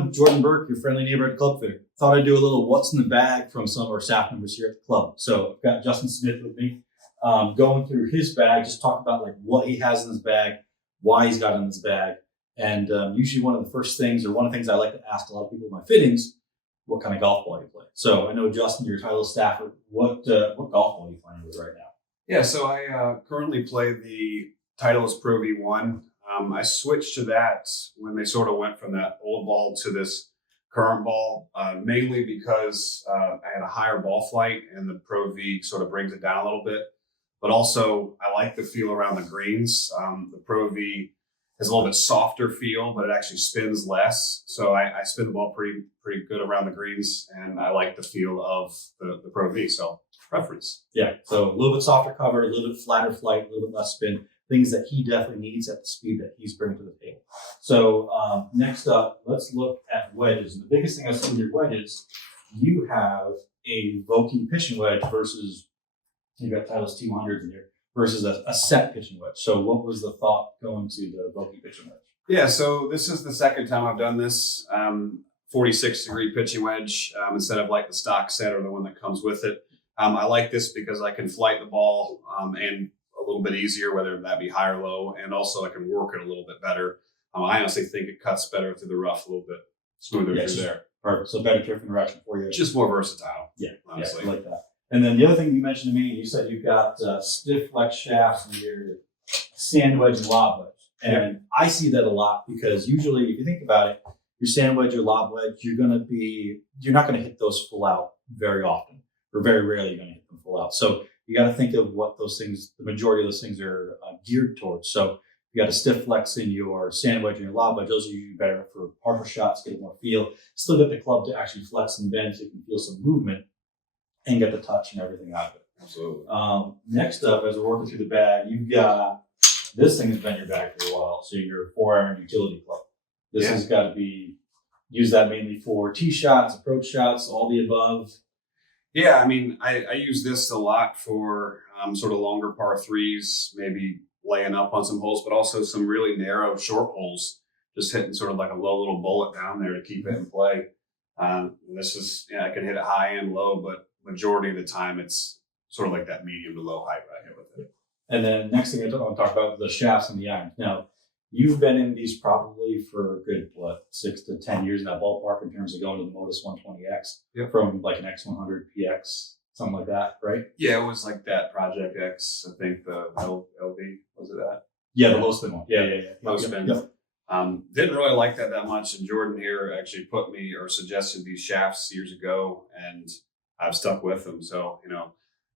going? Jordan Burke, your friendly neighborhood club fitter. Thought I'd do a little what's in the bag from some of our staff members here at the club. So I've got Justin Smith with me, going through his bag, just talk about like what he has in his bag, why he's got it in his bag. And usually one of the first things, or one of the things I like to ask a lot of people in my fittings, what kind of golf ball you play. So I know, Justin, you're a Titleist staffer. What golf ball are you playing with right now? Yeah, so I currently play the Titleist Pro V1. I switched to that when they sort of went from that old ball to this current ball, mainly because I had a higher ball flight and the Pro V sort of brings it down a little bit. But also, I like the feel around the greens. The Pro V has a little bit softer feel, but it actually spins less. So I spin the ball pretty good around the greens, and I like the feel of the Pro V. So preference. Yeah, so a little bit softer cover, a little bit flatter flight, a little bit less spin. Things that he definitely needs at the speed that he's bringing to the table. So next up, let's look at wedges. And the biggest thing I see in your wedges, you have a Vokey pitching wedge versus, you've got Titleist 200s in here, versus a set pitching wedge. So what was the thought going to the Vokey pitching wedge? Yeah, so this is the second time I've done this. 46-degree pitching wedge instead of like the stock set or the one that comes with it. I like this because I can flight the ball and a little bit easier, whether that be high or low, and also I can work it a little bit better. I honestly think it cuts better through the rough, a little bit smoother through there. Perfect. So better turf interaction for you. Just more versatile. Yeah, honestly. Yeah, I like that. And then the other thing you mentioned to me, you said you've got stiff flex shafts in your sand wedge and lob wedge. And I see that a lot because usually, if you think about it, your sand wedge or lob wedge, you're not going to hit those full out very often, or very rarely you're going to hit them full out. So you got to think of what those things, the majority of those things are geared towards. So you got a stiff flex in your sand wedge and your lob wedge. Those are usually better for harder shots, get more feel. Still get the club to actually flex and bend so you can feel some movement and get the touch and everything out of it. Absolutely. Next up, as we're working through the bag, you've got, this thing has been in your bag for a while. So your 4-iron utility club. This has got to be, use that mainly for tee shots, approach shots, all the above. Yeah, I mean, I use this a lot for sort of longer par threes, maybe laying up on some holes, but also some really narrow short holes, just hitting sort of like a low little bullet down there to keep it in play. This is, I can hit it high and low, but majority of the time it's sort of like that medium to low height that I hit with it. And then next thing I want to talk about the shafts and the irons. Now, you've been in these probably for a good, 6 to 10 years in that ballpark in terms of going to the Modus 120X from like an X100 PX, something like that, right? Yeah, it was like that Project X, I think the LV, was it that? Yeah, the low spin one. Yeah. Low spin. Didn't really like that much. And Jordan here actually put me or suggested these shafts years ago, and I've stuck with them. So,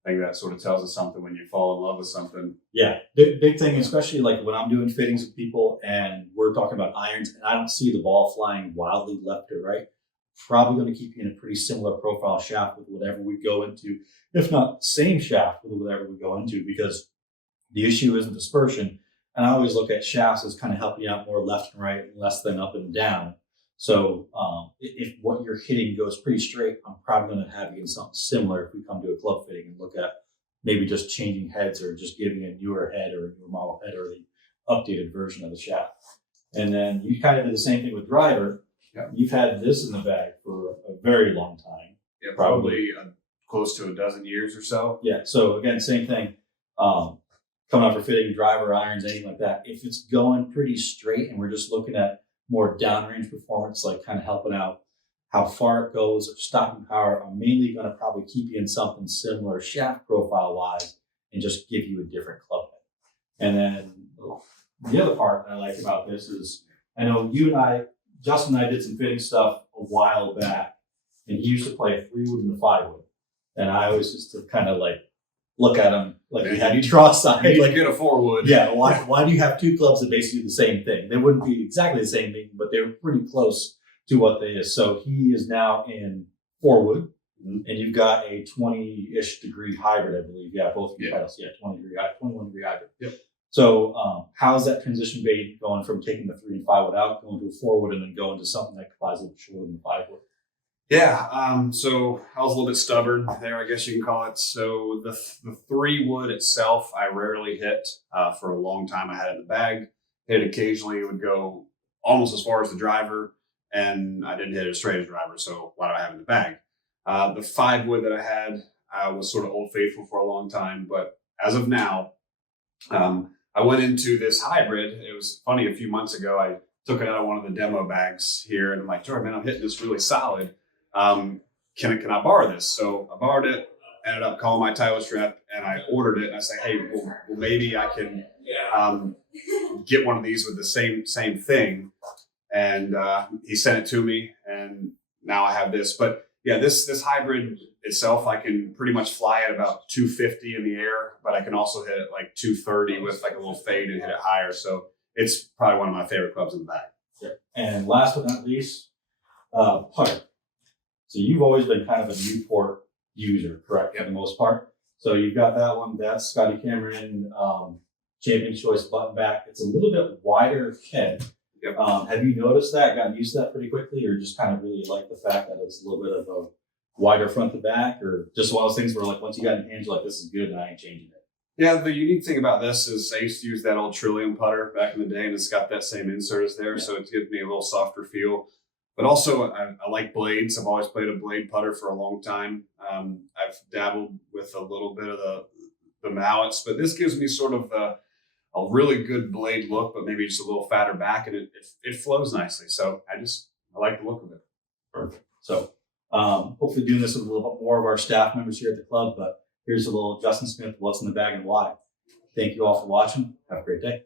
I think that sort of tells us something when you fall in love with something. Yeah, big thing, especially like when I'm doing fittings with people and we're talking about irons and I don't see the ball flying wildly left or right, probably going to keep you in a pretty similar profile shaft with whatever we go into, if not same shaft with whatever we go into, because the issue isn't dispersion. And I always look at shafts as kind of helping you out more left and right, less than up and down. So if what you're hitting goes pretty straight, I'm probably going to have you in something similar if we come to a club fitting and look at maybe just changing heads or just giving a newer head or a newer model head or the updated version of the shaft. And then you kind of do the same thing with driver. Yeah. You've had this in the bag for a very long time. Yeah, probably close to a dozen years or so. Yeah, so again, same thing. Coming out for fitting, driver, irons, anything like that. If it's going pretty straight and we're just looking at more downrange performance, like kind of helping out how far it goes or stopping power, I'm mainly going to probably keep you in something similar shaft profile wise and just give you a different club head. And then the other part that I like about this is, I know you and I, Justin and I did some fitting stuff a while back, and he used to play a 3-wood and a 5-wood. And I always just to kind of like look at him like he had you cross-eyed. You like get a 4-wood. Yeah, why do you have two clubs that basically do the same thing? They wouldn't be exactly the same thing, but they're pretty close to what they is. So he is now in 4-wood, and you've got a 20-ish degree hybrid, I believe. Yeah, both of your titles. Yeah, 21 degree hybrid. Yep. So how's that transition been going from taking the 3 and 5-wood out, going to a 4-wood, and then going to something that flies a little shorter than the 5-wood? Yeah, so I was a little bit stubborn there, I guess you can call it. So the 3-wood itself, I rarely hit. For a long time, I had it in the bag. Hit occasionally, it would go almost as far as the driver. and I didn't hit it as straight as driver, so why do I have it in the bag? The 5 wood that I had was sort of Old Faithful for a long time, but as of now, I went into this hybrid. It was funny, a few months ago, I took it out of one of the demo bags here, and I'm like, Jordan, man, I'm hitting this really solid. Can I borrow this? So I borrowed it, ended up calling my Titleist rep, and I ordered it. And I say, hey, well maybe I can get one of these with the same thing. And he sent it to me, and now I have this. But yeah, this hybrid itself, I can pretty much fly at about 250 in the air, but I can also hit it like 230 with like a little fade and hit it higher. So it's probably one of my favorite clubs in the bag. Yeah. And last but not least, putter. So you've always been kind of a Newport user, correct, for the most part. So you've got that one. That's Scotty Cameron Champion's Choice button back. It's a little bit wider head. Yep. Have you noticed that? Gotten used to that pretty quickly, or just kind of really like the fact that it's a little bit of a wider front to back, or just one of those things where like once you got in hands, you're like, this is good and I ain't changing it? Yeah, the unique thing about this is I used to use that old Trillium putter back in the day, and it's got that same insert as there, so it gives me a little softer feel. But also, I like blades. I've always played a blade putter for a long time. I've dabbled with a little bit of the mallets, but this gives me sort of a really good blade look, but maybe just a little fatter back, and it flows nicely. So I like the look of it. Perfect. So hopefully doing this with a little bit more of our staff members here at the club, but here's a little Justin Smith, what's in the bag and why. Thank you all for watching. Have a great day.